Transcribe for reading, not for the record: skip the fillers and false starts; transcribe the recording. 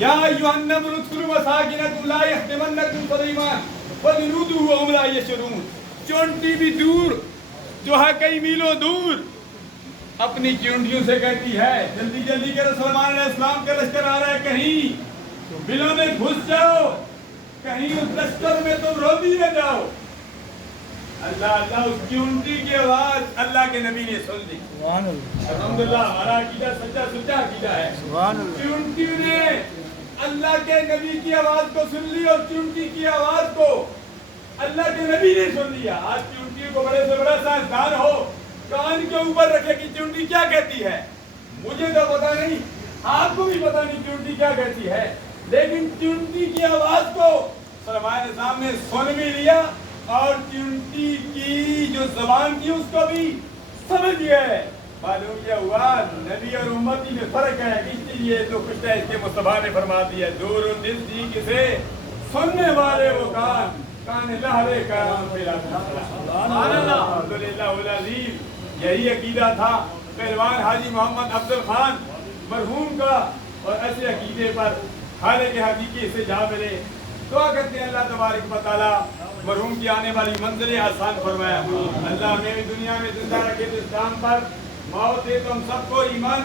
یا ایھا النمل ادخلوا مساکنکم لا یحطمنکم سلیمان وجنودہ وهم لا یشعرون. چونٹی بھی دور جو ہے کئی میلوں دور اپنی چونٹیوں سے کہتی ہے جلدی جلدی کرو، سلیمان علیہ السلام کا لشکر آ رہا ہے، کہیں بلوں میں گھس جاؤ، کہیں اس لشکر میں تم روزی نہ جاؤ. اللہ اللہ اس چونٹی کی آواز اللہ کے نبی نے سن لی. الحمدللہ ہمارا عقیدہ سچا سچا عقیدہ ہے. چونٹی نے اللہ کے نبی کی آواز کو سن لی اور چونٹی کی آواز کو اللہ کے نبی نے سن لیا. آج چونٹی کو بڑے سے بڑا سائنسدان ہو کان کے اوپر رکھے کہ چونٹی کیا کہتی ہے. مجھے تو پتا نہیں، آپ کو بھی پتا نہیں چونٹی کیا کہتی ہے، لیکن چونٹی کی آواز کو سلیمان علیہ السلام نے سن بھی لیا اور چونٹی کی جو زبان تھی اس کو بھی سمجھ گئے. معلوم کیا ہوا نبی اور امتی میں فرق ہے. اس لیے تو کچھ ہے اس کے مصطفیٰ نے فرما دیا دور دل تھی کسے سننے والے وہ کان لہرے کام پھیلا. الحمدللہ العظیم. یہی عقیدہ تھا پہلوان حاجی محمد افضل خان مرحوم کا، اور ایسے عقیدے پر خالق حقیقی سے جا ملے. دعا کرتے ہیں اللہ تبارک و تعالیٰ مرحوم کی آنے والی منزلیں آسان فرمایا. اللہ ہمیں دنیا میں زندہ رکھے تو اسلام پر، موت دے تو ہم سب کو ایمان